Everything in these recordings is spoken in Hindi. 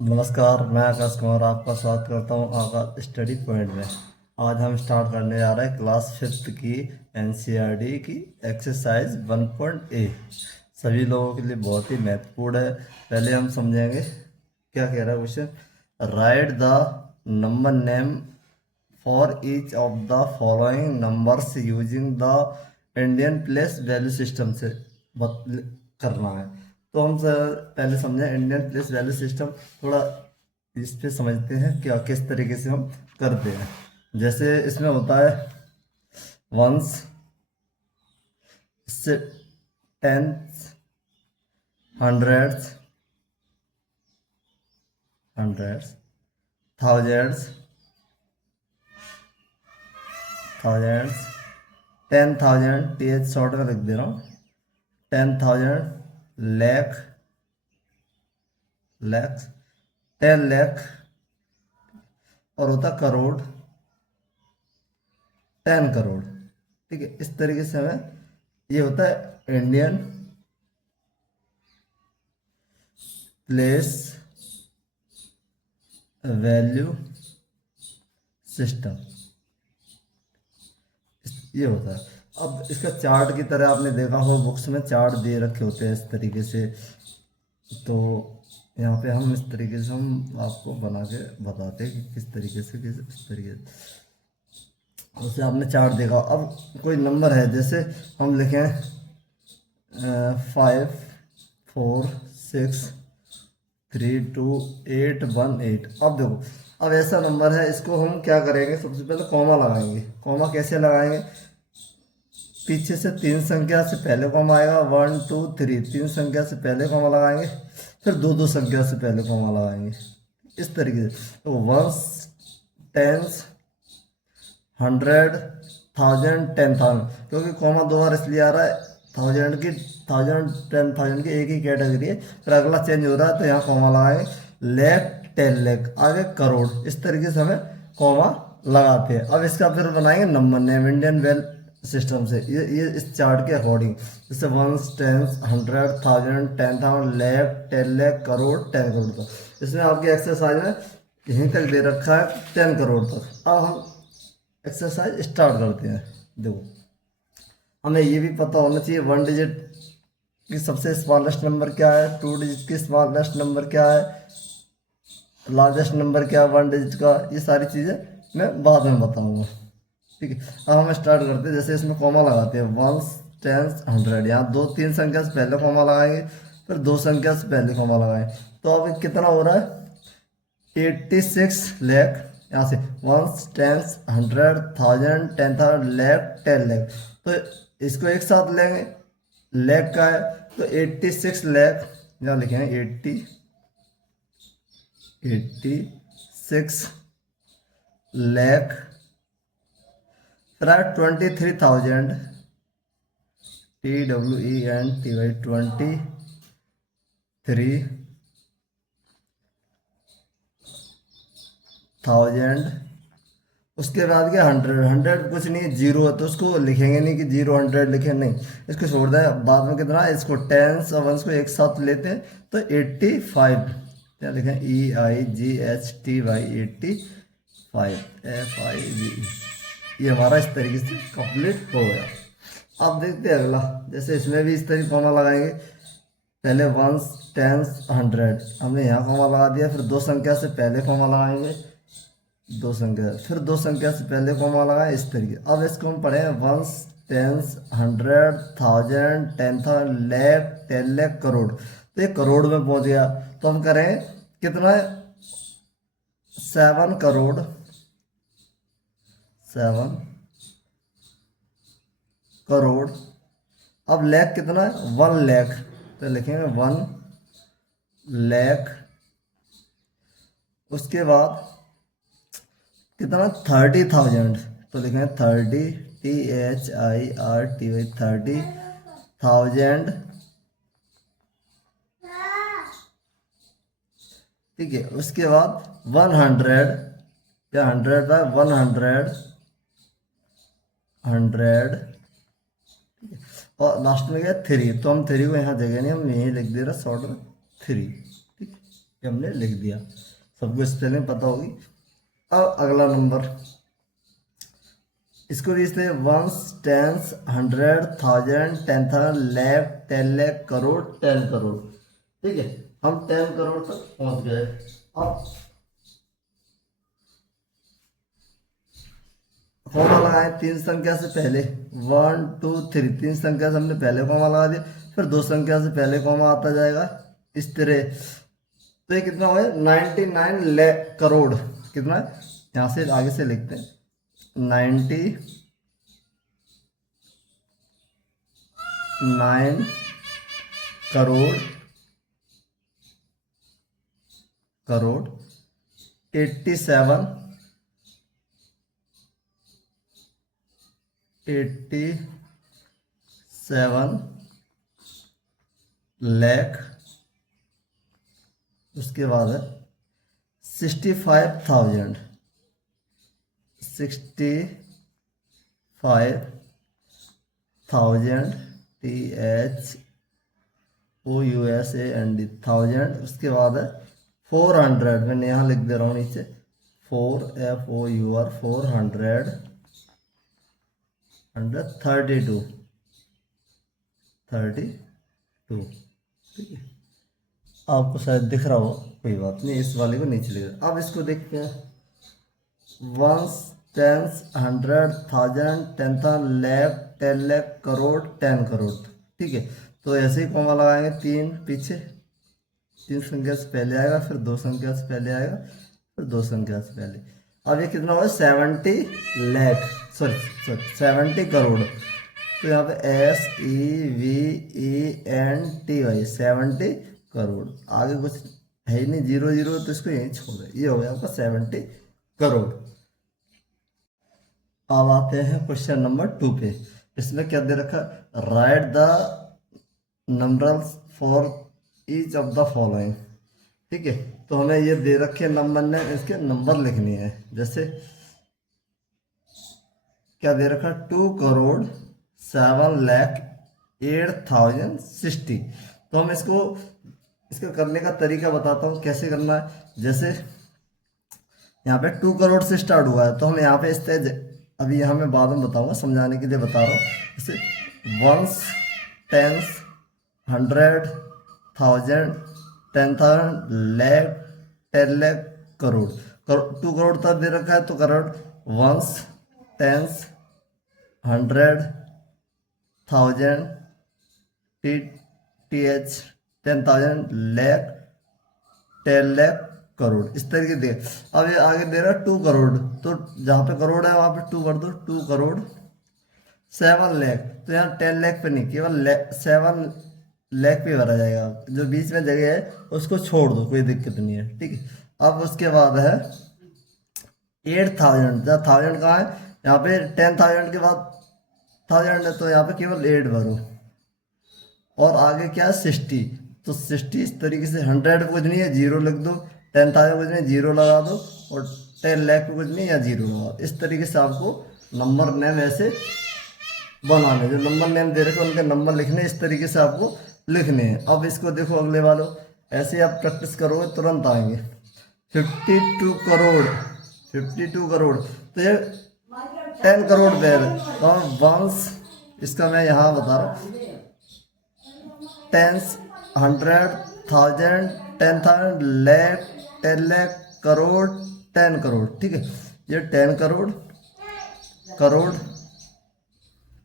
नमस्कार, मैं आकाश कुमार आपका स्वागत करता हूँ आकाश स्टडी पॉइंट में। आज हम स्टार्ट करने जा रहे हैं क्लास फिफ्थ की एनसीईआरटी की एक्सरसाइज 1.A। सभी लोगों के लिए बहुत ही महत्वपूर्ण है। पहले हम समझेंगे क्या कह रहा है question. Right the number name for each of the following numbers using the Indian place value system से करना है। तो हम सर पहले समझें इंडियन प्लेस वैल्यू सिस्टम। थोड़ा इस पे समझते हैं क्या किस तरीके से हम करते हैं। जैसे इसमें होता है वंस, इससे tenth, hundreds, thousands, thousands, 10,000, T short में लिख दे रहा हूँ, 10,000, लैख, लैक्स, 10 लाख, और होता करोड़, 10 करोड़। ठीक है, इस तरीके से हमें ये होता है इंडियन प्लेस वैल्यू सिस्टम, ये होता है। अब इसका चार्ट की तरह आपने देखा हो बुक्स में चार्ट दे रखे होते हैं इस तरीके से। तो यहाँ पे हम इस तरीके से हम आपको बना के बताते हैं कि किस तरीके से इस तरीके से उसे आपने चार्ट देखा। अब कोई नंबर है, जैसे हम लिखें 5, 4, 6, 3, 2, 8, 1, 8। अब देखो, अब ऐसा नंबर है, इसको हम क्या करेंगे, सबसे पहले कॉमा लगाएंगे। कॉमा कैसे लगाएंगे, पीछे से 3 संख्या से पहले कॉमा आएगा, 1, 2, 3, 3 संख्या से पहले कॉमा लगाएंगे, फिर दो दो संख्या से पहले कॉमा लगाएंगे, इस तरीके से। तो वंस, टेंस, हंड्रेड, थाउजेंड, 10,000, क्योंकि कॉमा दो बार इसलिए आ रहा है, थाउजेंड की, थाउजेंड 10,000 की एक ही कैटेगरी है, फिर अगला चेंज हो रहा है तो यहाँ कॉमा लगाएंगे। लैख, 10 लाख, आगे करोड़, इस तरीके से हमें कॉमा लगाते हैं। अब इसका फिर बनाएंगे number name Indian well system से, ये इस चार्ट के अकॉर्डिंग, जैसे ones, tens, hundred, thousand, 10,000, lakh, 10 lakh, crore, 10 crore तक। इसमें आपकी एक्सरसाइज में यहीं तक दे रखा है 10 करोड़ तक। अब हम एक्सरसाइज स्टार्ट करते हैं। देखो, हमें ये भी पता होना चाहिए 1 डिजिट की सबसे स्मॉलेस्ट नंबर क्या है, 2 डिजिट की स्मॉलेस्ट नंबर क्या है, लार्जेस्ट नंबर क्या है 1 डिजिट का। ये सारी चीज़ें मैं बाद में बताऊंगा। ठीक है, अब हम स्टार्ट करते हैं। जैसे इसमें कॉमा लगाते हैं, वंस, टेंस, हंड्रेड, यहाँ दो तीन संख्या से पहले कॉमा लगाएंगे, फिर दो संख्या से पहले कॉमा लगाएंगे। तो अब कितना हो रहा है, 86 लाख। यहाँ से ones, tens, hundred, thousand, 10,000, lakh, 10 lakh. तो इसको एक साथ लेंगे, लैख का है तो 86 लाख, यहाँ लिखेंगे 86 लाख। फिर 23,000, TWENTY, 23,000। उसके बाद क्या, हंड्रेड, हंड्रेड कुछ नहीं, जीरो है तो उसको लिखेंगे नहीं कि जीरो हंड्रेड लिखे, नहीं, इसको छोड़ दें। बाद में कितना है, इसको टेंस और वंस को एक साथ लेते हैं तो 85, क्या लिखें, EIGHTY, 85, FIV। ये हमारा इस तरीके से कंप्लीट हो गया। अब देखते हैं अगला। जैसे इसमें भी इस तरीके कॉमा लगाएंगे, पहले वंस, टेंस, हंड्रेड, हमने यहाँ कॉमा लगा दिया, फिर दो संख्या से पहले कॉमा लगाएंगे, दो संख्या, फिर दो संख्या से पहले कॉमा लगाए, इस तरीके। अब इसको हम पढ़े ones, tens, hundred, thousand, 10,000, lakh, 10 lakh, crore. तो ये करोड़ में पहुंच गया, तो हम करें कितना है, 7 करोड़, 7 करोड़। अब लैख कितना है, 1 लाख, तो लिखेंगे 1 लाख। उसके बाद कितना, 30,000, तो लिखेंगे 30, THIRTY, 30,000। ठीक है, उसके बाद 100, या 100/100, 100। और लास्ट में क्या, 3, तो हम 3 को यहाँ जगह नहीं, हम यहीं लिख दे रहे शॉर्ट में 3। ठीक है, ये हमने लिख दिया, सबको स्पेलिंग पता होगी। अब अगला नंबर, इसको भी इसलिए वंस, टेंस, 100, 1000, 10,000, लाख, 10 लाख, करोड़, 10 करोड़। ठीक है, हम 10 करोड़ तक पहुंच गए। अब कॉमा लगाए तीन संख्या से पहले, 1 2 3, तीन संख्या से हमने पहले कॉमा लगा दिया, फिर दो संख्या से पहले कॉमा आता जाएगा इस तरह। तो ये कितना हुआ, 99 लाख करोड़। कितना है, यहाँ से आगे से लिखते हैं, 99 करोड़, 87 लाख, उसके बाद है 65,000, 65,000, THOUSAND, 1000। उसके बाद है 400, मैंने यहाँ लिख दे रहा हूँ नीचे, 4 400, 32, ठीक है, आपको शायद दिख रहा हो, कोई बात नहीं, इस वाले को नीचे लिख दे। अब इसको देखते हैं, वंस, टेंस, 100, 1000, 10,000, लाख, 10 लाख, करोड़, 10 करोड़। ठीक है, तो ऐसे ही कॉमा लगाएंगे, तीन पीछे, तीन संख्या से पहले आएगा, फिर दो संख्या से पहले आएगा, फिर दो संख्या से पहले। अब ये कितना हुआ, 70 लाख, सॉरी 70 करोड़। तो यहाँ पे SEVENTY, 70 करोड़। आगे कुछ है ही नहीं, 0 0, तो इसको यहीं छोड़ दे। ये हो गया आपका 70 करोड़। अब आते हैं क्वेश्चन नंबर 2 पे। इसमें क्या दे रखा, right the numbers for each of the following. ठीक है, तो हमें ये दे रखे नंबर ने, इसके नंबर लिखनी है। जैसे क्या दे रखा, 2,07,08,060। तो हम इसको करने का तरीका बताता हूँ कैसे करना है। जैसे यहाँ पे 2 करोड़ से स्टार्ट हुआ है, तो हम यहाँ पे इस अभी यहाँ मैं बाद में बताऊंगा, समझाने के लिए बता रहा हूँ। जैसे वंस, टेंस, 100, 1000, 10,000, लाख, 10 लाख, करोड़। 2 करोड़ तक दे रखा है, तो crore, ones, tens, 100, 1000, TH, 10,000, lakh, 10 lakh, crore. इस तरीके दे। अब ये आगे दे रहा है 2 करोड़, तो जहाँ पे करोड़ है वहाँ पे 2 कर दो, 2 करोड़ 7 लाख। तो यहाँ 10 लाख पे नहीं, केवल 7 लाख पे भरा जाएगा। जो बीच में जगह है उसको छोड़ दो, कोई दिक्कत नहीं है। ठीक है, अब उसके बाद है 8,000। जहाँ 1000 कहाँ है, यहाँ पे 10,000 के बाद 1000 है, तो यहाँ पे केवल 8 भरो। और आगे क्या है, 60। तो 60 इस तरीके से, 100 कुछ नहीं है, 0 लिख दो, 10,000 कुछ नहीं, 0 लगा दो, और 10 लाख कुछ नहीं है, 0 लगा दो। इस तरीके से आपको नंबर नेम ऐसे बनाने, जो नंबर नेम दे रखे उनके नंबर लिखने, इस तरीके से आपको लिखने हैं। अब इसको देखो अगले वालों, ऐसे आप प्रैक्टिस करोगे तुरंत आएंगे। 52 करोड़, 52 करोड़, तो ये 10 करोड़ पे है। तो वंस, इसका मैं यहाँ बता रहा हूँ, टेंस, 100, 1000, 10,000, लाख, 10 लाख, करोड़, 10 करोड़। ठीक है, ये 10 करोड़,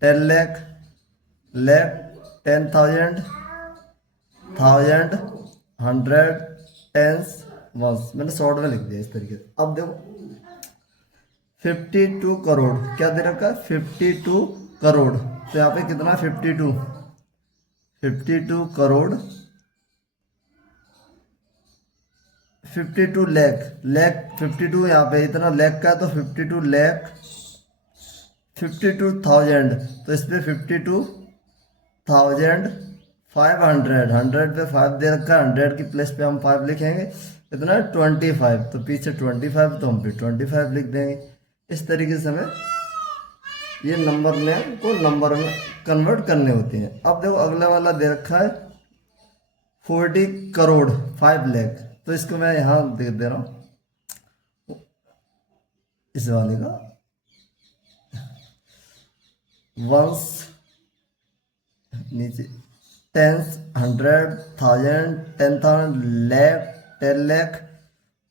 10 लाख, 10,000, 1,000, 100, टेंस, वंस। मैंने शॉर्ट में लिख दिया इस तरीके से। अब देखो 52 करोड़, क्या दे रखा है, 52 करोड़। तो यहाँ पे कितना, 52 करोड़, 52 लाख, 52 यहाँ पे इतना लाख का है, तो 52 लाख, 52,000। तो इस पे 52,500, 100 पे 5 दे रखा है, 100 की प्लेस पे हम 5 लिखेंगे, इतना 25। तो पीछे 25, तो हम पे 25 लिख देंगे। इस तरीके से हमें ये नंबर नेम को नंबर में कन्वर्ट करने होते हैं। अब देखो अगला वाला दे रखा है 40 करोड़ 5 लाख। तो इसको मैं यहाँ दे रहा हूँ इस वाले का वंस नीचे टेंस, 100,000, 10,000, लाख, 10 लाख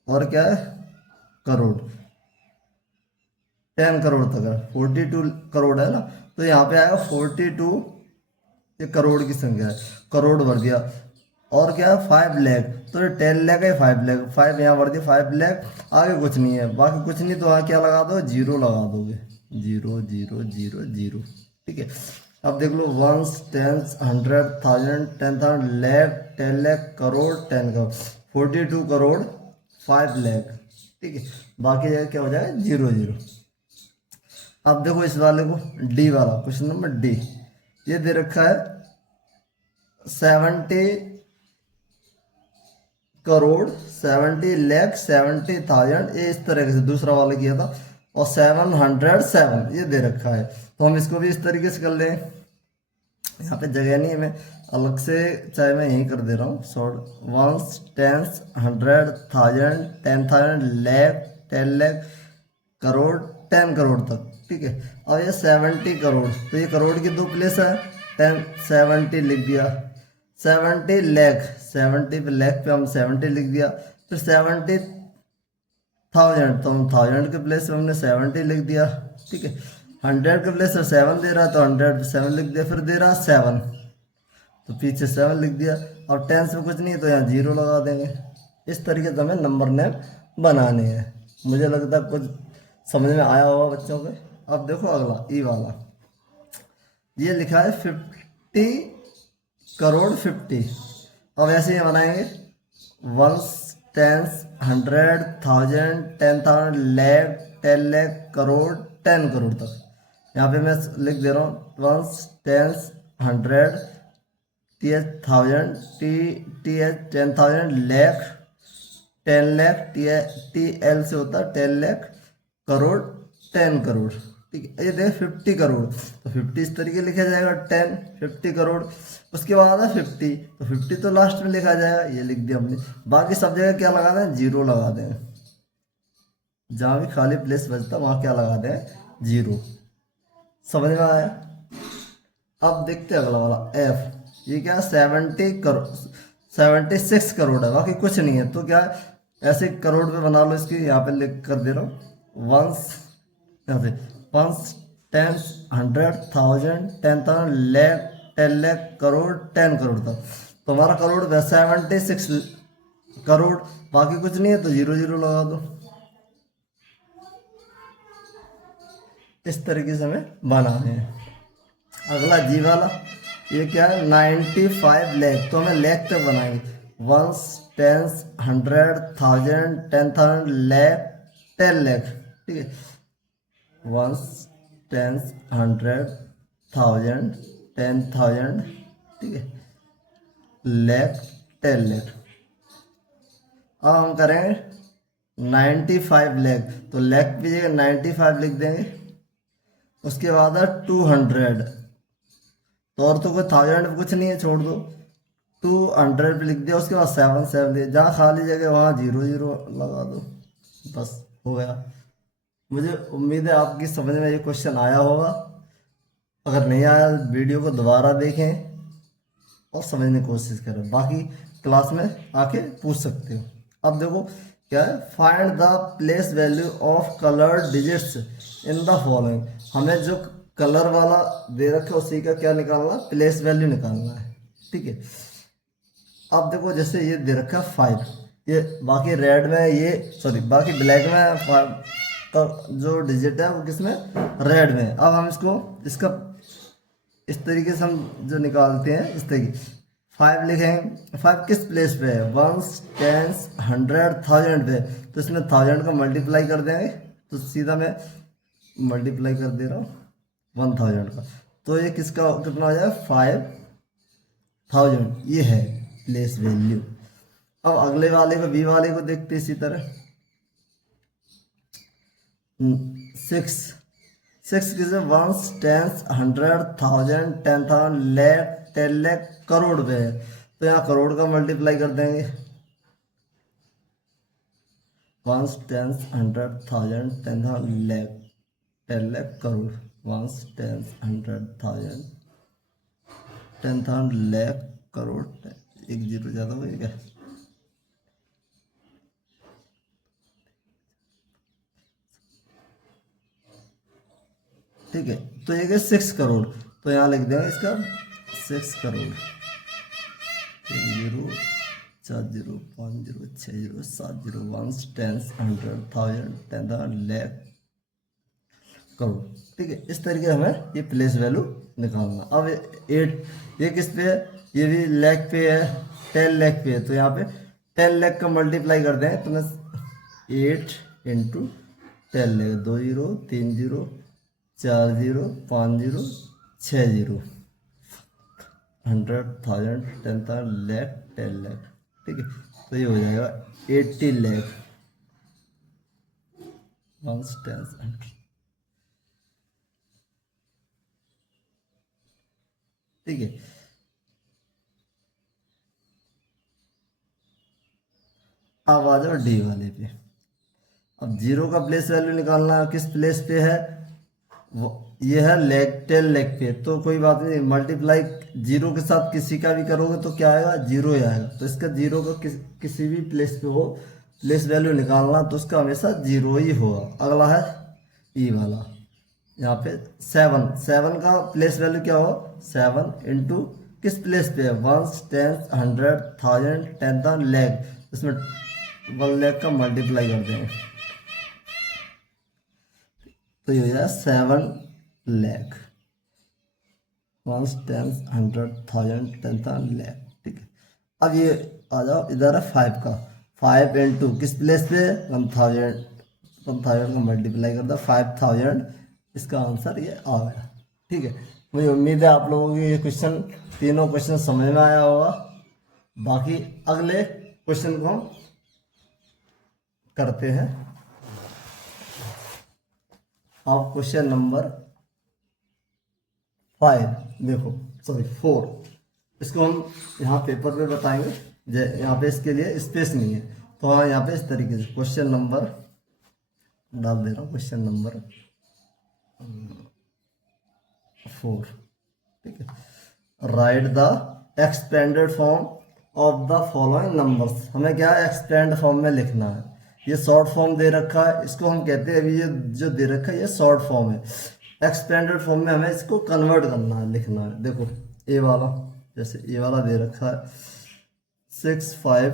और क्या है करोड़, 10 करोड़ तक है। 42 करोड़ है ना, तो यहाँ पे आएगा 42, ये करोड़ की संख्या है, करोड़ भर दिया। और क्या है 5 लाख, तो ये 10 लाख है, 5 लाख, 5 यहाँ भर दिया, 5 लाख, आगे कुछ नहीं है, बाकी कुछ नहीं, तो वहाँ क्या लगा दो, जीरो लगा दोगे, 0 0 0 0। ठीक है, अब देख लो वंस, टेंस, 100,000, 10,000, लाख, 10 लाख, करोड़, 10 करोड़, 42 करोड़ 5 लाख। ठीक है, बाकी जगह क्या हो जाएगा 0 0। अब देखो इस वाले को, डी वाला क्वेश्चन नंबर डी, ये दे रखा है 70 करोड़, 70 लाख, 70,000, ये इस तरीके से दूसरा वाला किया था, और 707 ये दे रखा है। तो हम इसको भी इस तरीके से कर लें, यहाँ पे जगह नहीं है, मैं अलग से चाहे मैं यहीं कर दे रहा हूँ short, ones, tens, 100,000, 10,000, lakh, 10 lakh, crore, 10 crore तक। ठीक है, और ये 70 करोड़, तो ये करोड़ की 2 प्लेस है, 10 70 लिख दिया, 70 लाख, 70 पे लाख पे हम 70 लिख दिया, फिर 70,000, तो हम 1000 के प्लेस में हमने 70 लिख दिया। ठीक है, 100 के प्लेस में 7 दे रहा, तो 100 पे 7 लिख दिया, फिर दे रहा 7, तो पीछे 7 लिख दिया, और टेंस में कुछ नहीं है तो यहाँ 0 लगा देंगे। इस तरीके से हमें नंबर नेम बनाने हैं। मुझे लगता है कुछ समझ में आया होगा बच्चों के। अब देखो अगला ई वाला, ये लिखा है 50 करोड़ 50। अब ऐसे ही बनाएंगे वंस, टेंस, 100,000, 10,000, लाख, 10 लाख, करोड़, 10 करोड़ तक। यहाँ पे मैं लिख दे रहा हूँ ones, tens, 100, TH 1000, TH 10,000, lakh, 10 lakh, TL से होता है 10 लाख, करोड़, 10 करोड़। ठीक है, ये देखो 50 करोड़, तो 50 इस तरीके लिखा जाएगा, 10 50 करोड़, उसके बाद है 50, तो 50 तो लास्ट में लिखा जाएगा, ये लिख दिया हमने। बाकी सब जगह क्या लगा दें, 0 लगा दें, जहाँ भी खाली प्लेस बचता वहाँ क्या लगा दें, 0। समझ में आया। अब देखते हैं अगला वाला F, ये क्या 70 करोड़, 76 करोड़ है, बाकी कुछ नहीं है, तो क्या ऐसे करोड़ पे बना लो इसकी, यहाँ पे लिख कर दे रहा हूँ वंस, यहाँ से वंस, टेंस, 100,000, 10,000, लाख, 10 लाख, करोड़, 10 करोड़ तक। तो हमारा करोड़ 76 करोड़, बाकी कुछ नहीं है, तो 0 0 लगा दो। इस तरीके से हमें बनाने हैं। अगला जी वाला, ये क्या है 95 लाख, तो हमें लाख तक बनाएंगे, वंस, टेंस, 100,000, 10,000, लाख, 10 लाख। ठीक है, वंस, टेंस, 100,000, 10,000, ठीक है, लाख, 10 लाख। अब हम करेंगे 95 लाख, तो लाख की जगह 95 लिख देंगे, उसके बाद है 200, तो और तो कोई 1000 कुछ नहीं है, छोड़ दो, 200 पे लिख दिया, उसके बाद 7 7 दिया, जहाँ खाली जगह वहाँ 0 0 लगा दो, बस हो गया। मुझे उम्मीद है आपकी समझ में ये क्वेश्चन आया होगा। अगर नहीं आया वीडियो को दोबारा देखें और समझने की कोशिश करें, बाकी क्लास में आके पूछ सकते हो। अब देखो क्या है, find the place value of coloured digits in the following. हमें जो कलर वाला दे रखा है उसी का क्या निकालना, प्लेस वैल्यू निकालना है। ठीक है, अब देखो जैसे ये दे रखा है 5, ये बाकी रेड में, ये सॉरी बाकी ब्लैक में 5, तो जो डिजिट है वो किसमें, रेड में। अब हम इसको इसका इस तरीके से हम जो निकालते हैं, इस तरीके 5 लिखेंगे, 5 किस प्लेस पे है, वंस, टेंस, 100,000 पे, तो इसमें 1000 का मल्टीप्लाई कर देंगे, तो सीधा मैं मल्टीप्लाई कर दे रहा हूँ 1000 का, तो ये किसका कितना हो जाएगा 5000, ये है प्लेस वैल्यू। अब अगले वाले को, बी वाले को देखते इसी तरह, 6 किसे, वंस, टेंस, 100,000, 10,000, लाख, 10 लाख, करोड़ पे है, तो यहाँ करोड़ का मल्टीप्लाई कर देंगे, ones, tens, hundred, thousand, 10,000, lakh, 10 lakh, crore. Ones, tens, hundred, thousand, 10,000, lakh, crore. एक जीरो ज़्यादा हो गया। ठीक है, तो ये 6 करोड़, तो यहाँ लिख देंगे इसका 6 crore. 0, 4 zero, 5 zero, 6 zero, 7 zero, ones, tens, hundred, thousand, 10,000, lakh, crore. ठीक है, इस तरीके हमें ये प्लेस वैल्यू निकालना। अब 8 ये किस पे है, ये भी लाख पे है, 10 लाख पे है, तो यहाँ पे 10 लाख का मल्टीप्लाई कर दें तो मैं 8 into 10 lakh, 2 zero, 3 zero, 4 zero, 5 zero, 6 zero, 100, 1000, 10,000, lakh, 10 lakh. ठीक है, तो ये हो जाएगा 80 लाख, वंस, टेंस, हंड्रेड। ठीक है, अब आ जाओ डी वाले पे। अब जीरो का प्लेस वैल्यू निकालना है, किस प्लेस पे है, वो ये है लेग, 10 लेग पे, तो कोई बात नहीं, मल्टीप्लाई जीरो के साथ किसी का भी करोगे तो क्या आएगा, जीरो ही आएगा। तो इसका जीरो का किसी भी प्लेस पे हो प्लेस वैल्यू निकालना तो उसका हमेशा जीरो ही होगा। अगला है ई वाला, यहाँ पे 7, 7 का प्लेस वैल्यू क्या हो, 7 इंटू किस प्लेस पे है, ones, tens, hundred, thousand, 10,000, lakh, इसमें 1 लाख का मल्टीप्लाई कर देंगे तो ये हो जाएगा 7 lakh, ones, tens, hundred, thousand, 10,000, lakh. ठीक है, अब ये आ जाओ इधर है 5 का, 5 इंटू किस प्लेस पे, 1,000, 1,000 का मल्टीप्लाई कर दो 5,000, इसका आंसर ये आ गया। ठीक है, मुझे उम्मीद है आप लोगों को ये क्वेश्चन, तीनों क्वेश्चन समझ में आया होगा। बाकी अगले क्वेश्चन को हम करते हैं। अब क्वेश्चन नंबर 5 देखो, सॉरी 4, इसको हम यहाँ पेपर पे बताएंगे, यहाँ पे इसके लिए स्पेस नहीं है, तो हाँ यहाँ पे इस तरीके से क्वेश्चन नंबर डाल दे रहा हूँ, क्वेश्चन नंबर 4। ठीक है, right the expanded form of the following numbers. हमें क्या एक्सपेंड फॉर्म में लिखना है, ये शॉर्ट फॉर्म दे रखा है, इसको हम कहते हैं, अभी ये जो दे रखा है ये शॉर्ट फॉर्म है। एक्सपेंडेड फॉर्म में हमें इसको कन्वर्ट करना है, लिखना है। देखो ए वाला, जैसे ए वाला दे रखा है 6, 5,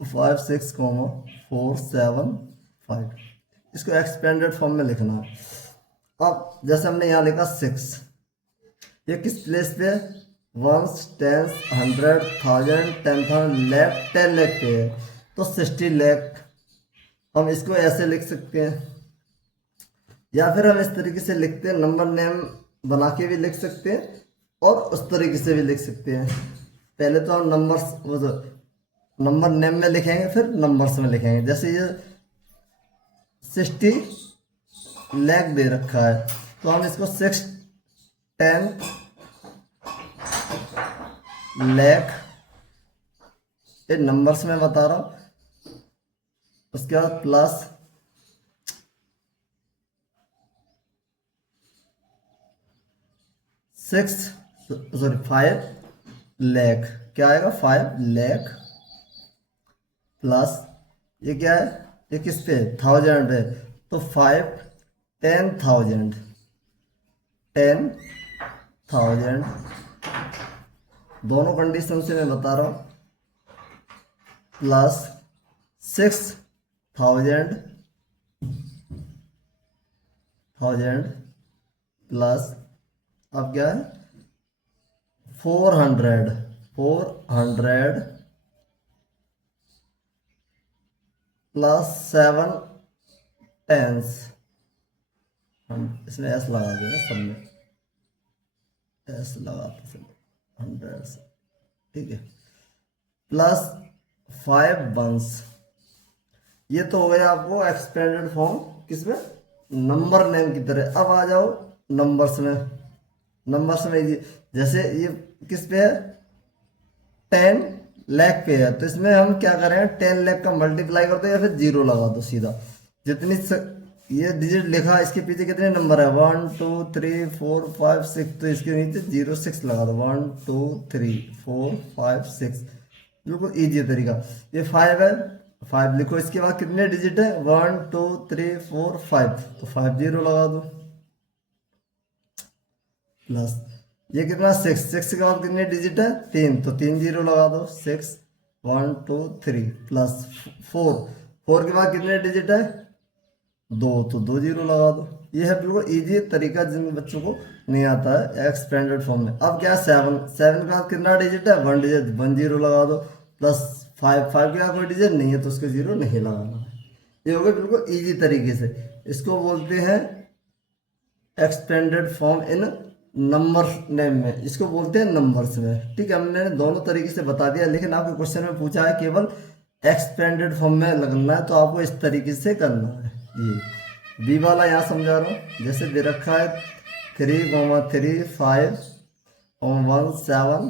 5, 6, 4, 7, 5, इसको एक्सपेंडेड फॉर्म में लिखना है। अब जैसे हमने यहाँ लिखा 6, ये किस प्लेस पे, ones, tens, hundred, thousand, 10,000, lakh, 10 lakh पे है, तो 60 लाख। हम इसको ऐसे लिख सकते हैं, या फिर हम इस तरीके से लिखते हैं, नंबर नेम बना के भी लिख सकते हैं और उस तरीके से भी लिख सकते हैं। पहले तो हम नंबर नेम में लिखेंगे, फिर नंबर्स में लिखेंगे। जैसे ये 60 लाख दे रखा है, तो हम इसको 6, 10 लाख, ये नंबर्स में बता रहा हूँ, उसके बाद प्लस 5 लाख, क्या आएगा 5 लाख, प्लस ये क्या है, ये किस पे, 1000 है, तो 5, 10,000, 10,000, दोनों कंडीशन से मैं बता रहा हूँ, प्लस 6,000, प्लस अब क्या है 400, प्लस 7 टेंस, हम इसमें एस लगा देना, सब में एस लगाते चलो, 100। ठीक है, प्लस 5 वंस, ये तो हो गया आपको एक्सपेंडेड फॉर्म किसमें, नंबर नेम की तरह। अब आ जाओ नंबर्स में, जैसे ये किस पे है, 10 लाख पे है, तो इसमें हम क्या करें, 10 लाख का मल्टीप्लाई कर दो या फिर जीरो लगा दो सीधा। जितनी ये डिजिट लिखा इसके पीछे कितने नंबर है, 1 2 3 4 5 6, तो इसके नीचे 06 लगा दो, 1 2 3 4 5 6, बिल्कुल ईजी तरीका। ये 5 है, 5 लिखो, इसके बाद कितने डिजिट है, 1 2 3 4 5, तो 5 जीरो लगा दो, प्लस ये कितना 6, 6 के बाद कितने डिजिट है, 3, तो 3 जीरो लगा दो, 6 1 2 3, प्लस 4, 4 के बाद कितने डिजिट है, 2, तो 2 जीरो लगा दो। ये है बिल्कुल इजी तरीका जिन बच्चों को नहीं आता है एक्सपेंडेड फॉर्म में। अब क्या 7, 7 के बाद कितना डिजिट है, 1 डिजिट, 1 जीरो लगा दो, प्लस 5, 5 के बाद कोई डिजिट नहीं है तो उसको जीरो नहीं लगाना है। ये हो गया बिल्कुल इजी तरीके से। इसको बोलते हैं expanded form in number name में, इसको बोलते हैं नंबर्स में। ठीक है, हमने दोनों तरीके से बता दिया, लेकिन आपके क्वेश्चन में पूछा है केवल एक्सपेंडेड फॉर्म में लगना है, तो आपको इस तरीके से करना है। ये बी वाला यहाँ समझा रहा हूँ, जैसे दे रखा है 3, 3 5 1 7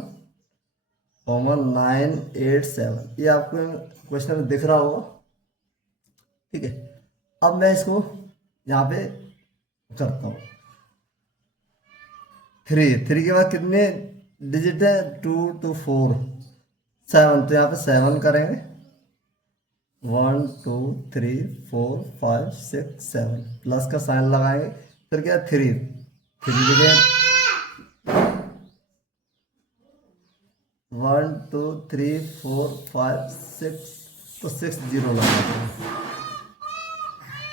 9 8 7, ये आपको क्वेश्चन में दिख रहा होगा। ठीक है, अब मैं इसको यहाँ पे करता हूँ। 3 के बाद कितने डिजिट है, 2 2 4 7, तो यहाँ पे 7 करेंगे, 1 2 3 4 5 6 7, प्लस का साइन लगाएंगे, फिर क्या 3 लिखें, 1 2 3 4 5 6, तो 6 जीरो लगाएंगे,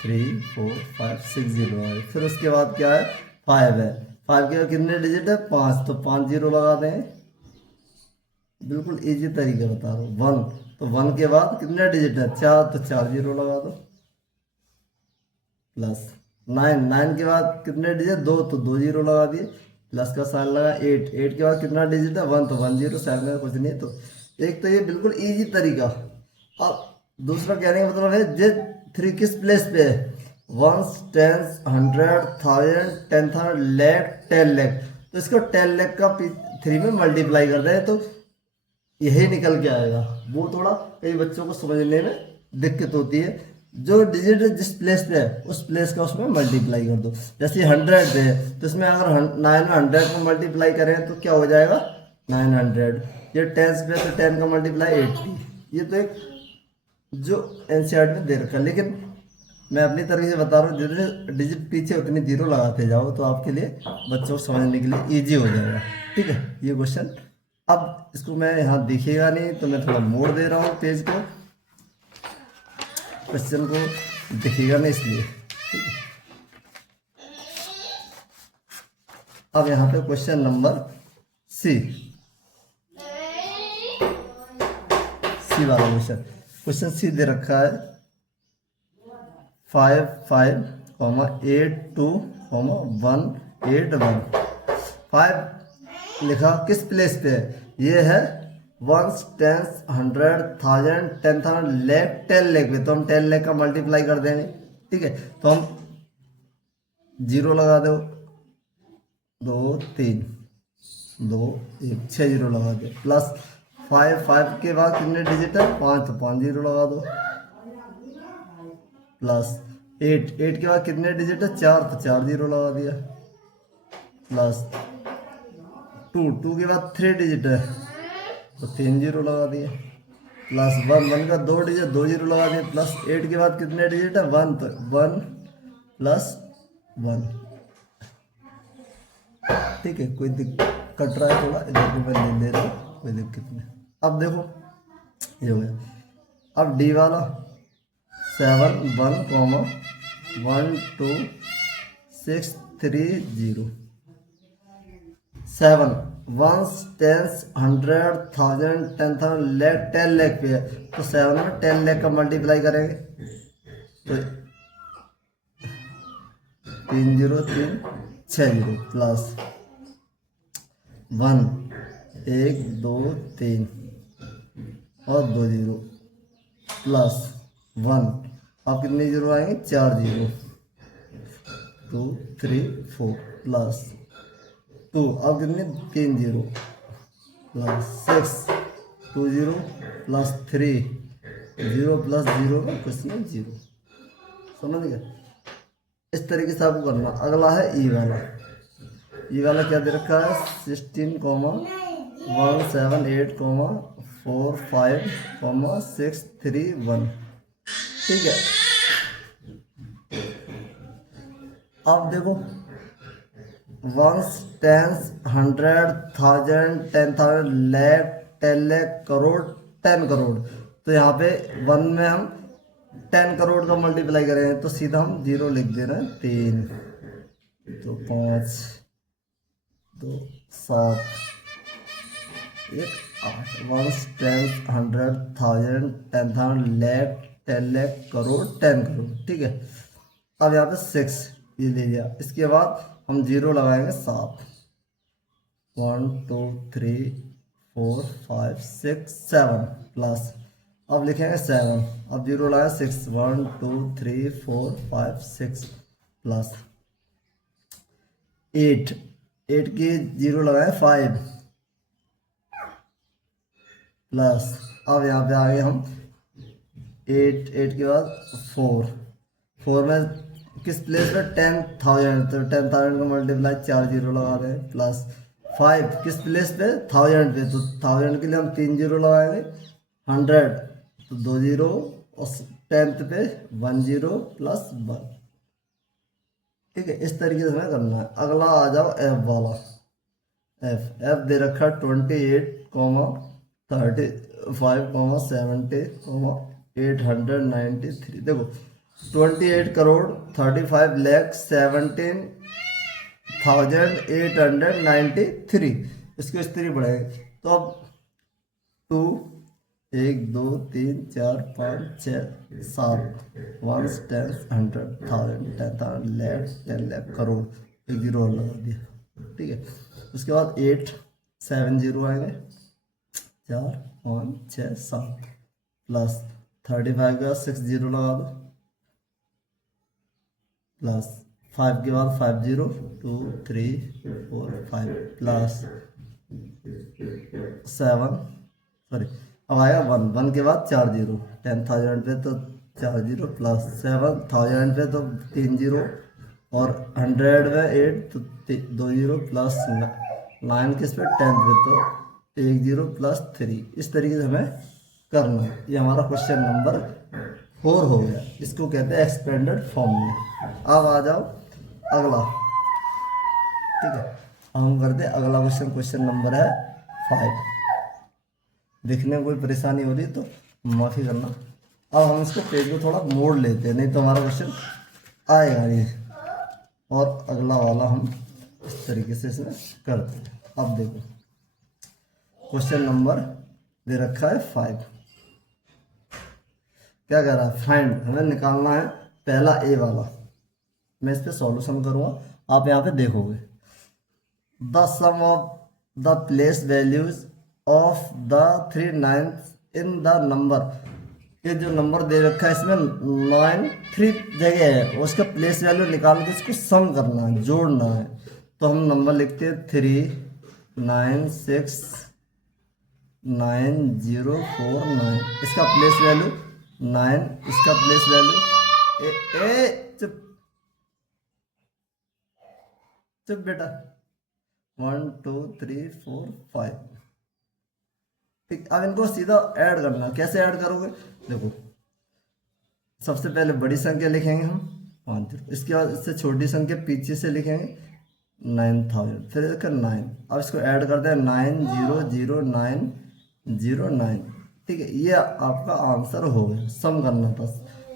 3 4 5 6 जीरो है। फिर उसके बाद क्या है, 5 है, 5 के बाद कितने डिजिट है, 5, तो 5 जीरो लगा दें, बिल्कुल इजी तरीका बता रहा हूँ। 1, तो 1 के बाद कितने डिजिट है, 4, तो 4 जीरो लगा दो, प्लस 9, 9 के बाद कितने डिजिट, 2, तो 2 जीरो लगा दिए, प्लस का साइन लगा, 8, 8 के बाद कितना डिजिट है, 1, तो 1 जीरो, साइन में कुछ नहीं। तो एक तो ये बिल्कुल इजी तरीका। अब दूसरा कहने का मतलब है जे 3 किस प्लेस पे है, 1 10 100 1000 10,000 लाख 10 लाख, तो इसको 10 लाख का 3 में मल्टीप्लाई कर दें तो यही निकल के आएगा। वो थोड़ा कई बच्चों को समझने में दिक्कत होती है, जो डिजिट जिस प्लेस पे है उस प्लेस का उसमें मल्टीप्लाई कर दो। जैसे 100 पे है तो इसमें अगर 9 में 100 को मल्टीप्लाई करें तो क्या हो जाएगा, 900। ये 10 पे तो 10 का मल्टीप्लाई 80। ये तो एक जो एनसीईआरटी में दे रखा है, लेकिन मैं अपनी तरीके से बता रहा हूँ, जितने डिजिट पीछे उतनी जीरो लगाते जाओ तो आपके लिए बच्चों को समझने के लिए ईजी हो जाएगा। ठीक है, ये क्वेश्चन अब इसको मैं यहाँ दिखेगा नहीं तो मैं थोड़ा मोड़ दे रहा हूँ पेज को, क्वेश्चन को दिखेगा नहीं इसलिए। ठीक है, अब यहाँ पे क्वेश्चन नंबर सी वाला क्वेश्चन सी दे रखा है 5 5 8 2 1 8 1। 5 लिखा किस प्लेस पे है, ये है 1 10 100 1000 10,000 लाख 10 लाख पे, तो हम 10 लाख का मल्टीप्लाई कर देंगे। ठीक है, तो हम जीरो लगा दो, 2 3 2 1 6 जीरो लगा दो, प्लस 5 5 के बाद कितने डिजिट है, 5, तो 5 जीरो लगा दो, प्लस 8 8 के बाद कितने डिजिट है, 4, तो 4 जीरो लगा दिया, प्लस 2 के बाद 3 डिजिट है तो 3 जीरो लगा दिए, प्लस 1 का 2 डिजिट 2 जीरो लगा दिए, प्लस 8 के बाद कितने डिजिट है, 1, तो 1 प्लस 1। ठीक है, कोई दिक्कत कट रहा है थोड़ा, इधर को मैं ले रहा हूँ, कोई दिक्कत नहीं। अब देखो ये हो गया। अब डी वाला 7 1 1 2 6 3 0। 7 1 10 100 1000 10,000 लाख 10 लाख पे है, तो 7 में 10 लाख का मल्टीप्लाई करेंगे तो 3 0 3 6 0, प्लस 1 1 2 3 और 2 जीरो, प्लस 1, अब कितने जीरो आएंगे, 4 जीरो, 2 3 4, प्लस 2, अब कितने 3 जीरो, प्लस 6 2 0 प्लस 3 0 प्लस 0 का क्वेश्चन 0। समझ गए? इस तरीके से आपको करना। अगला है ई वाला। ई वाला क्या दे रखा है 16,178,45,631। ठीक है, अब देखो वंस, टेंस, 100,000, 10,000, लाख, 10 लाख, करोड़, 10 करोड़। तो यहाँ पे वन में हम 10 करोड़ का मल्टीप्लाई करेंगे तो सीधा हम 0 लिख दे रहे हैं। 3 तो 5 2 7 1 8। Ones, tens, 100,000, 10,000, lakh, 10 lakh, crore, 10 crore. ठीक है, अब यहाँ पे 6 ये ले लिया। इसके बाद हम 0 लगाएंगे 7। 1 2 3 4 5 6 7 प्लस, अब लिखेंगे 7। अब 0 लगाए 6। 1 2 3 4 5 6 प्लस 8। 8 की 0 लगाए 5 प्लस, अब यहाँ पे आगे हम 8 के बाद 4 में किस प्लेस पे 10,000, तो 10,000 का मल्टीप्लाई 4 0 लगा दें। प्लस 5 किस प्लेस पे 1000 पे, तो 1000 के लिए हम 3 0 लगाएंगे। 100 तो 2 0 और 10th पे 1 0 प्लस 1। ठीक है, इस तरीके से हमें करना है। अगला आ जाओ एफ वाला। एफ दे रखा 28, 35, 70, 893। देखो 28 करोड़ 35 लाख 17,893। इसको इस तरीके बढ़ाएंगे तो अब 2 1 2 3 4 5 6 7 1 10 100 1000 10,000 लाख 10 लाख करोड़, एक 0 और लगा दिया। ठीक है, उसके बाद 8 7 0 आएंगे 4 5 6 7 प्लस 35 का 6 0 लगा दो प्लस 5 के बाद 5 0 2 3 4 5 प्लस 7 सॉरी अब आएगा 1 के बाद 4 0। 10,000 पे तो 4 0 प्लस 7,000 पे तो 3 0 और 100 में 8 तो 2 0 प्लस 9 किस पे 10 पे तो 1 0 प्लस 3। इस तरीके से हमें करना है। ये हमारा क्वेश्चन नंबर 4 हो गया। इसको कहते हैं एक्सपेंडेड फॉर्म में। अब आ जाओ अगला। ठीक है, हम करते हैं अगला क्वेश्चन। क्वेश्चन नंबर है 5। देखने में कोई परेशानी हो रही है तो माफ़ी करना। अब हम इसको पेज को थोड़ा मोड़ लेते हैं, नहीं तो हमारा क्वेश्चन आएगा नहीं। और अगला वाला हम इस तरीके से इसमें करते हैं। अब देखो क्वेश्चन नंबर दे रखा है 5। क्या कह रहा है, फाइंड, हमें निकालना है पहला ए वाला। मैं इस पर सॉल्यूशन करूँगा, आप यहाँ पे देखोगे। The sum of the place values of the 3/9 in the number. ये जो नंबर दे रखा है इसमें 9 3 जगह है, उसका प्लेस वैल्यू निकाल के इसको सम करना है, जोड़ना है। तो हम नंबर लिखते हैं 3 9 6 9 0 4 9। इसका प्लेस वैल्यू 9, इसका प्लेस वैल्यू चुप चुप बेटा 1 2 3 4 5। ठीक, अब इनको सीधा ऐड करना। कैसे ऐड करोगे, देखो सबसे पहले बड़ी संख्या लिखेंगे हम 5 0। इसके बाद इससे छोटी संख्या पीछे से लिखेंगे 9,000, फिर इसका 9। अब इसको ऐड करते हैं 9 0 0 9 0 9। ठीक है, ये आपका आंसर हो गया। सम करना था,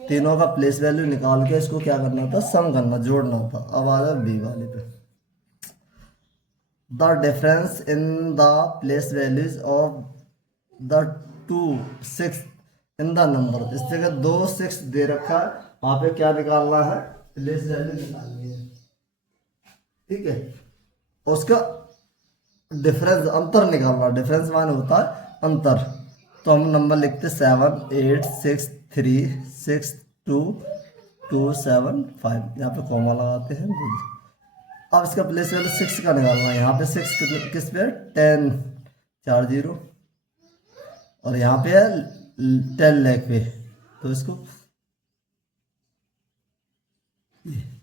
तीनों का प्लेस वैल्यू निकाल के इसको क्या करना था, सम करना, जोड़ना था। अब आ जाओ बी वाले पे। The difference in the place values of the 2 6 in the number. इस जगह 2 6 दे रखा है, वहां पे क्या निकालना है, प्लेस वैल्यू निकालनी है। ठीक है, उसका डिफरेंस, अंतर निकालना। डिफरेंस माने होता है अंतर। तो हम नंबर लिखते 7 8 6 3 6 2 2 7 5। यहाँ पे कॉमा लगाते हैं। अब इसका प्लेस वैल्यू 6 का निकालना है। यहाँ पे 6 किस पे 10 4 0 और यहाँ पे है 10 लाख पे, तो इसको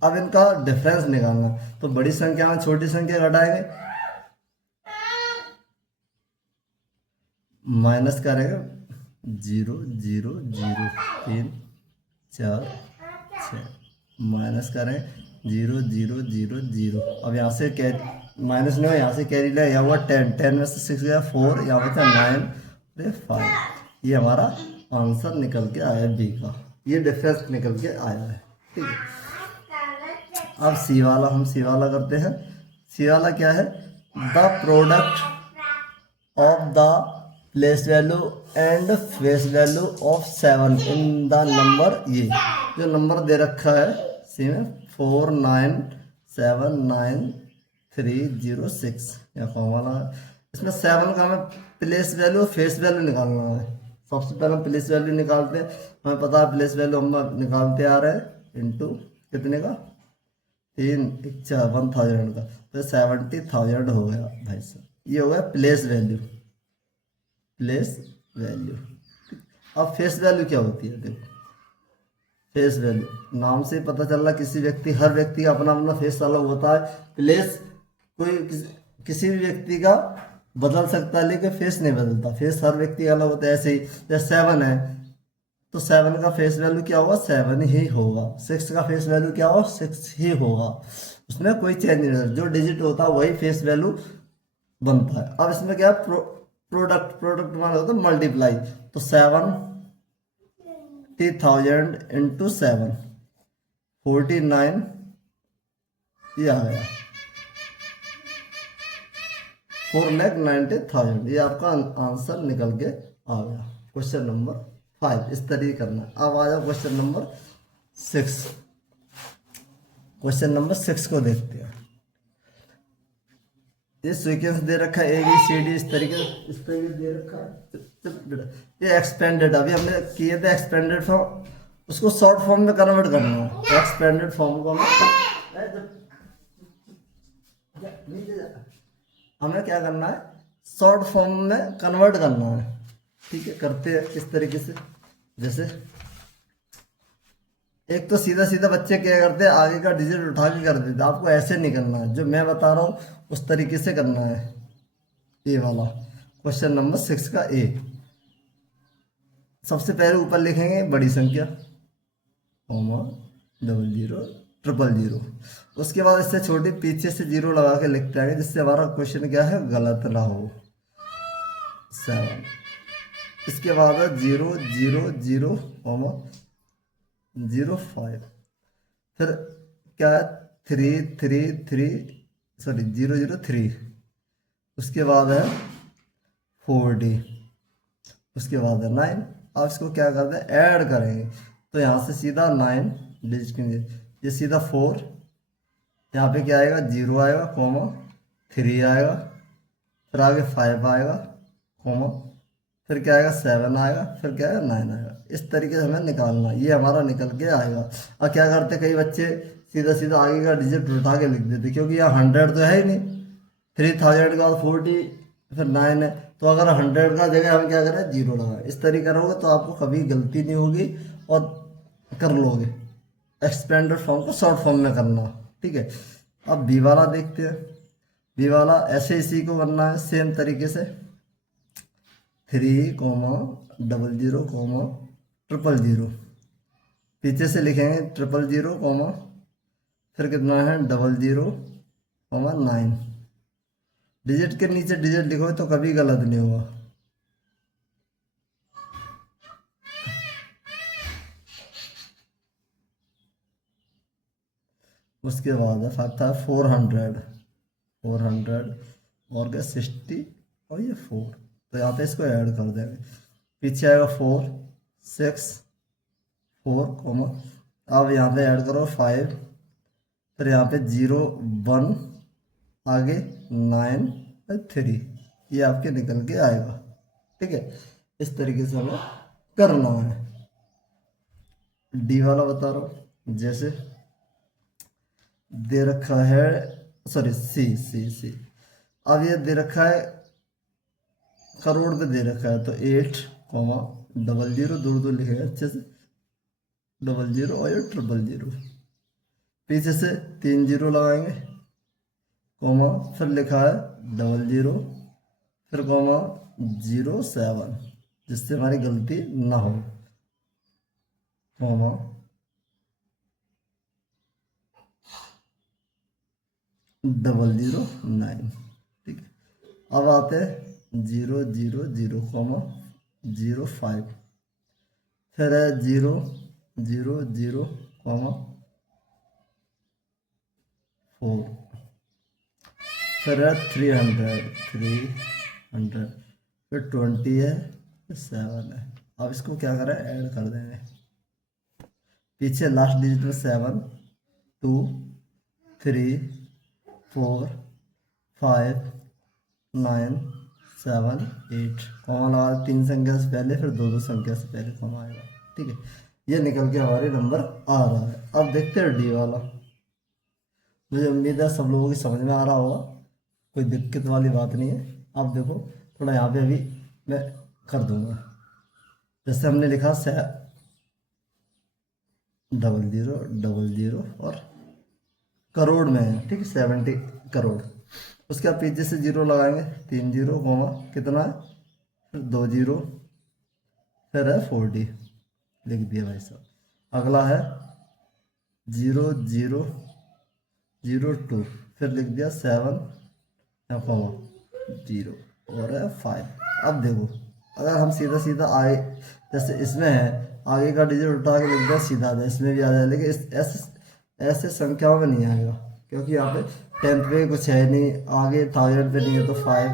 अब इनका डिफरेंस निकालना। तो बड़ी संख्या में छोटी संख्या घटाएंगे, माइनस करेंगे 0 0 0 3 4 6, माइनस करें 0 0 0 0। अब यहाँ से कैरी माइनस नहीं हो, यहाँ से कैरी ले, यहाँ हुआ 10, 10 में से 6 गया 4, यहाँ पे था 9 5। ये हमारा आंसर निकल के आया बी का, ये डिफरेंस निकल के आया है। ठीक है, अब सी वाला, हम सी वाला करते हैं। सी वाला क्या है? The product of the place value and face value of 7 in the number, ये जो नंबर दे रखा है सी में 4 9 7 9 3 0 6, या फॉर्मूला इसमें 7 का हमें प्लेस वैल्यू फेस वैल्यू निकालना है। सबसे पहले हम प्लेस वैल्यू निकालते हैं, हमें पता है प्लेस वैल्यू हम निकालते आ रहे हैं इंटू कितने का 3 1000 का, तो 70,000 हो गया भाई साहब। ये हो गया प्लेस वैल्यू, प्लेस वैल्यू। अब फेस वैल्यू क्या होती है? देखो, फेस वैल्यू नाम से पता चल रहा, किसी व्यक्ति, हर व्यक्ति का अपना अपना फेस अलग होता है। प्लेस कोई किसी भी व्यक्ति का बदल सकता है, लेकिन फेस नहीं बदलता, फेस हर व्यक्ति का अलग होता है। ऐसे ही जैसे 7 है, तो 7 का फेस वैल्यू क्या होगा? 7 ही होगा। 6 का फेस वैल्यू क्या होगा? 6 ही होगा, उसमें कोई चेंज नहीं होता। जो डिजिट होता है वही फेस वैल्यू बनता है। अब इसमें क्या है? प्रोडक्ट माना होता है मल्टीप्लाई, तो 70,000 इंटू 7 49, ये आ गया 4,90,000। ये आपका आंसर निकल के आ गया। क्वेश्चन नंबर 5 इस तरीके करना है। अब आ जाओ क्वेश्चन नंबर 6। क्वेश्चन नंबर 6 को देखते हैं। ये सीक्वेंस दे रखा है ABCD, इस तरीके दे रखा है। ये एक्सपेंडेड, अभी हमने किए थे एक्सपेंडेड फॉर्म, उसको शॉर्ट फॉर्म में कन्वर्ट करना है। एक्सपेंडेड फॉर्म को हमें क्या करना है? शॉर्ट फॉर्म में कन्वर्ट करना है। ठीक है, करते हैं इस तरीके से। जैसे एक तो सीधा सीधा बच्चे क्या करते हैं, आगे का डिजिट उठा के कर देते। आपको ऐसे नहीं करना है, जो मैं बता रहा हूँ उस तरीके से करना है। ए वाला क्वेश्चन नंबर 6 का ए, सबसे पहले ऊपर लिखेंगे बड़ी संख्या, कॉमा 00 000। उसके बाद इससे छोटी पीछे से 0 लगा के लिखते आएंगे, जिससे हमारा क्वेश्चन क्या है? गलत ना हो। 7, इसके बाद 0 0 0 कॉमा 05, फिर क्या है? 3 3 3 सॉरी 003, उसके बाद है 40, उसके बाद है 9। अब इसको क्या करते हैं? ऐड करेंगे, तो यहाँ से सीधा 9 डिजिट के नीचे, ये सीधा 4, यहाँ पे क्या आएगा? 0 आएगा, कॉमा 3 आएगा, फिर आगे 5 आएगा, कॉमा फिर क्या आएगा? 7 आएगा, फिर क्या आएगा? 9 आएगा। इस तरीके से हमें निकालना, ये हमारा निकल के आएगा। और क्या करते कई बच्चे, सीधा सीधा आगे का डिजिट उठा के लिख देते, क्योंकि यहाँ 100 तो है ही नहीं। 3000 के बाद 40 फिर 9 है, तो अगर 100 का जगह हम क्या करें? 0 लगाए। इस तरीके करोगे तो आपको कभी गलती नहीं होगी और कर लोगे। एक्सपेंडेड फॉर्म को शॉर्ट फॉर्म में करना। ठीक है, अब बी वाला देखते हैं। बी वाला ऐसे इसी को करना है सेम तरीके से। 3, 00, 000, पीछे से लिखेंगे 000, फिर कितना है? 00, 9। डिजिट के नीचे डिजिट लिखो तो कभी गलत नहीं होगा। उसके बाद है 400 और क्या 60 और ये 4, तो यहाँ पे इसको ऐड कर देंगे। पीछे आएगा 4 6 4 कॉमा, अब यहाँ पे ऐड करो 5, फिर यहाँ पे 0 1, आगे 9 और 3, ये आपके निकल के आएगा। ठीक है, इस तरीके से हमें करना है। डी वाला बता रहा हूँ, जैसे दे रखा है, सॉरी सी सी सी, अब ये दे रखा है करोड़ पे दे रखा है तो 8,00 दूर दूर लिखेगा अच्छे से, 00 और ये 000। पीछे से 3 जीरो लगाएंगे, कॉमा फिर लिखा है 00, फिर कॉमा 07, जिससे हमारी गलती ना हो, कॉमा 009। ठीक है, अब आते हैं 000,05, फिर है 000,4, फिर है 300, फिर 20 है, फिर 7 है। अब इसको क्या करें, ऐड कर देंगे। पीछे लास्ट डिजिट में 7, 2, 3, 4, 5, 9, 7, 8, कॉमा लगा 3 संख्या से पहले, फिर 2 संख्या से पहले कॉमा आएगा। ठीक है, ये निकल के हमारे नंबर आ रहा है। अब देखते हैं डी वाला। मुझे उम्मीद है सब लोगों की समझ में आ रहा होगा, कोई दिक्कत वाली बात नहीं है। अब देखो थोड़ा यहाँ पे अभी मैं कर दूंगा। जैसे हमने लिखा 0000 और करोड़ में है, ठीक है, 70 करोड़। उसके बाद पीछे से जीरो लगाएंगे, 3 जीरो, कॉमा कितना है, फिर 2 जीरो, फिर है 40, लिख दिया भाई साहब। अगला है 0002, फिर लिख दिया 7, कॉमा 0 और है 5। अब देखो अगर हम सीधा सीधा आगे, जैसे इसमें है आगे का डिजिट उठा के लिख दिया सीधा था, इसमें भी आ जाए, लेकिन इस ऐसे संख्याओं में नहीं आएगा, क्योंकि यहाँ पे 10th पे कुछ है नहीं, आगे 1000 पे नहीं है, तो 5,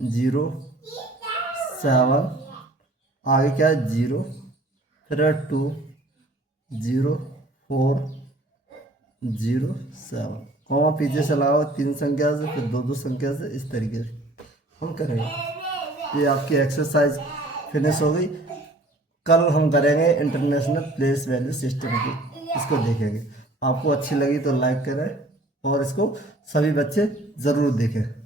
0, 7, आगे क्या है 0, फिर है 2, 0, 4, 0, 7, कॉमा पीछे से लगाओ 3 संख्या से, फिर 2 संख्या से, इस तरीके से हम करेंगे। ये आपकी एक्सरसाइज फिनिश हो गई। कल हम करेंगे इंटरनेशनल प्लेस वैल्यू सिस्टम की, इसको देखेंगे। आपको अच्छी लगी तो लाइक करें और इसको सभी बच्चे ज़रूर देखें।